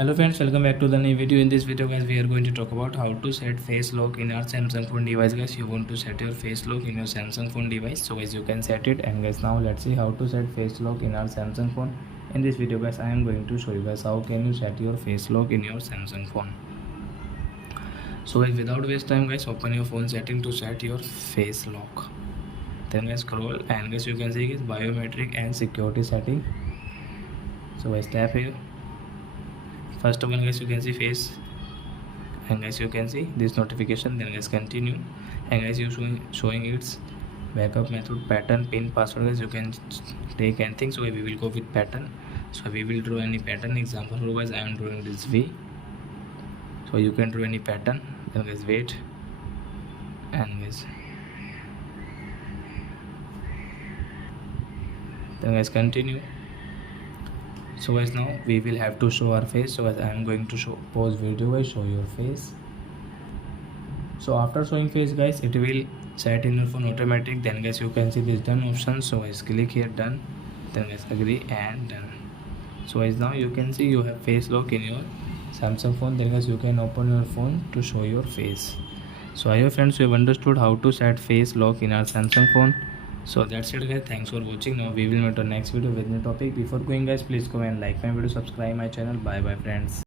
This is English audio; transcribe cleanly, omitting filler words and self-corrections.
Hello friends, welcome back to the new video. In this video guys, we are going to talk about how to set face lock in our Samsung phone device. Guys, you want to set your face lock in your Samsung phone device, so guys you can set it. And guys, now let's see how to set face lock in our Samsung phone. In this video guys, I am going to show you guys how can you set your face lock in your Samsung phone. So guys, without waste time guys, open your phone setting to set your face lock. Then guys, scroll and guys you can see guys biometric and security setting. So guys, tap here. First of all guys, you can see face, and guys you can see this notification. Then guys continue, and guys you showing its backup method, pattern, pin, password. Guys you can take anything, so we will go with pattern. So we will draw any pattern. Example guys, I am drawing this V, so you can draw any pattern. Then guys wait, and guys then guys continue. So guys, now we will have to show our face. So guys, I am going to pause video guys, show your face. So after showing face guys, it will set in your phone automatic. Then guys you can see this done option. So guys click here, done. Then guys agree and done. So guys, now you can see you have face lock in your Samsung phone. Then guys you can open your phone to show your face. So I hope friends you have understood how to set face lock in our Samsung phone. So that's it guys, thanks for watching. Now we will meet on next video with new topic. Before going guys, please comment, like my video, subscribe my channel. Bye bye friends.